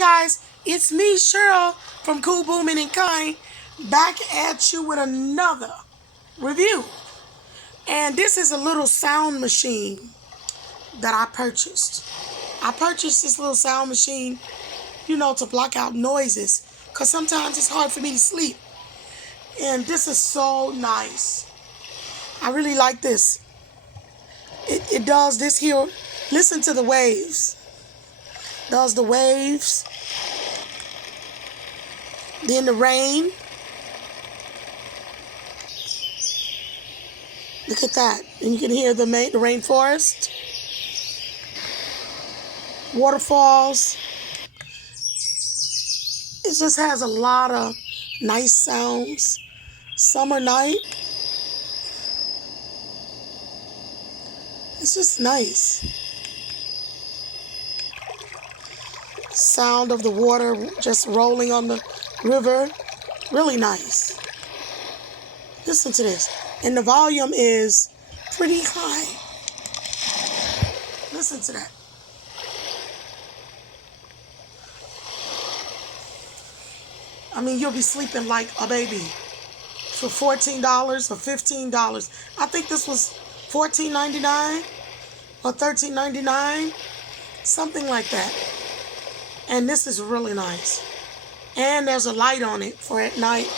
guys, it's me, Cheryl, from Cool Booming and Kind, back at you with another review. And this is a little sound machine that I purchased. I purchased this little sound machine, to block out noises, because sometimes it's hard for me to sleep. And this is so nice. I really like this. It does this here. Listen to the waves. Does the waves. Then the rain. Look at that. And you can hear the rainforest. Waterfalls. It just has a lot of nice sounds. Summer night. It's just nice. Sound of the water just rolling on the river. Really nice. Listen to this. And the volume is pretty high. Listen to that. I mean, you'll be sleeping like a baby for $14 or $15. I think this was $14.99 or $13.99, something like that. And this is really nice. And there's a light on it for at night.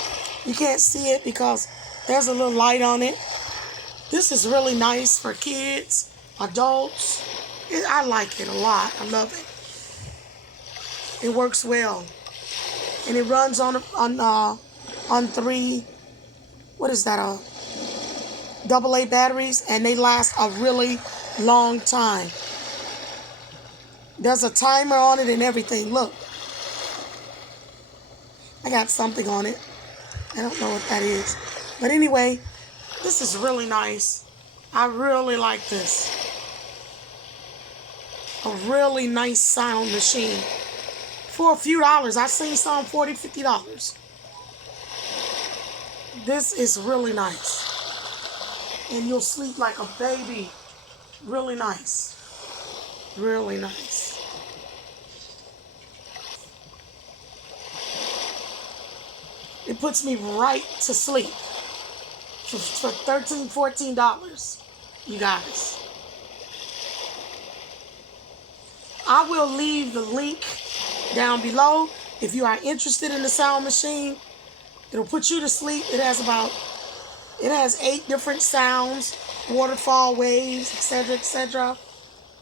You can't see it because there's a little light on it. This is really nice for kids, adults. I like it a lot. I love it. It works well. And it runs on 3, AA batteries, and they last a really long time. There's a timer on it and everything. Look. I got something on it. I don't know what that is. But anyway, this is really nice. I really like this. A really nice sound machine. For a few dollars. I've seen some $40, $50. This is really nice. And you'll sleep like a baby. Really nice. Really nice. It puts me right to sleep for $13, $14, you guys. I will leave the link down below if you are interested in the sound machine. It'll put you to sleep. It has 8 different sounds, waterfall, waves, etc., etc.,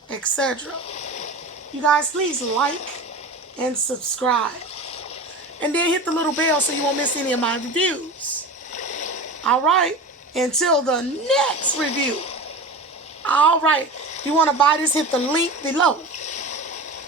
etc. You guys, please like and subscribe. And then hit the little bell so you won't miss any of my reviews. All right. Until the next review. All right. If you want to buy this, hit the link below.